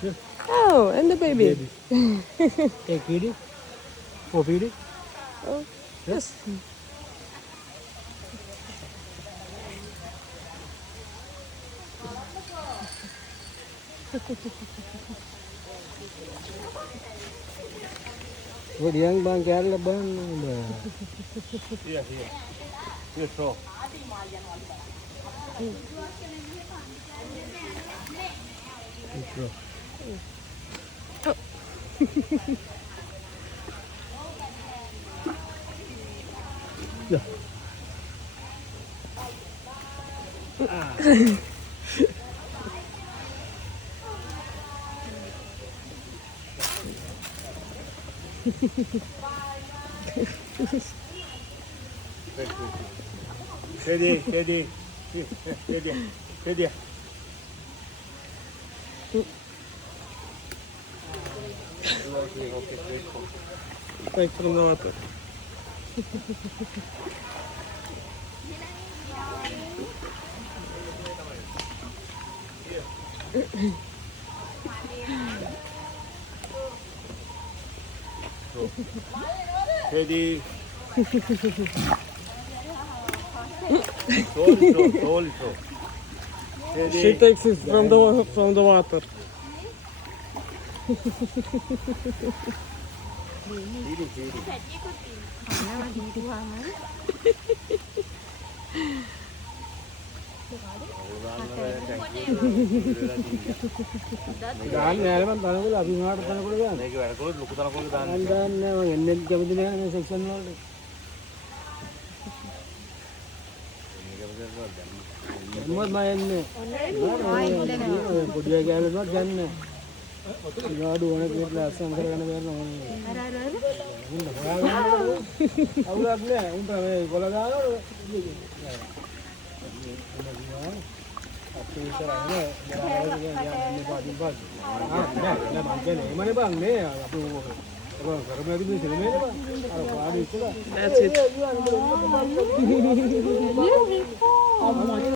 Here, Oh, and the baby. take feed it. For feed it. Oh, yes. What young bang Kerala bang. Here, here. Here, so. Yeah. Steady, steady. Here, steady, steady. Okay, okay, grateful. Right from the water. Steady. Slowly, slow. She Steady. takes it from the water. Feeding, feeding. Dan nelaman tanah gula, abis ngat tanah gula kan. මේක වැඩ කළොත් ලොකු තරකෝල දාන්න. Dan nelaman ennen kemudi nelaman section wala. Muat main ni. Kudia kaya luar jangan. Gaadu orang kita asam kerana berna. Awak ni, unta kola gaadu. Mana bang ni? That's it.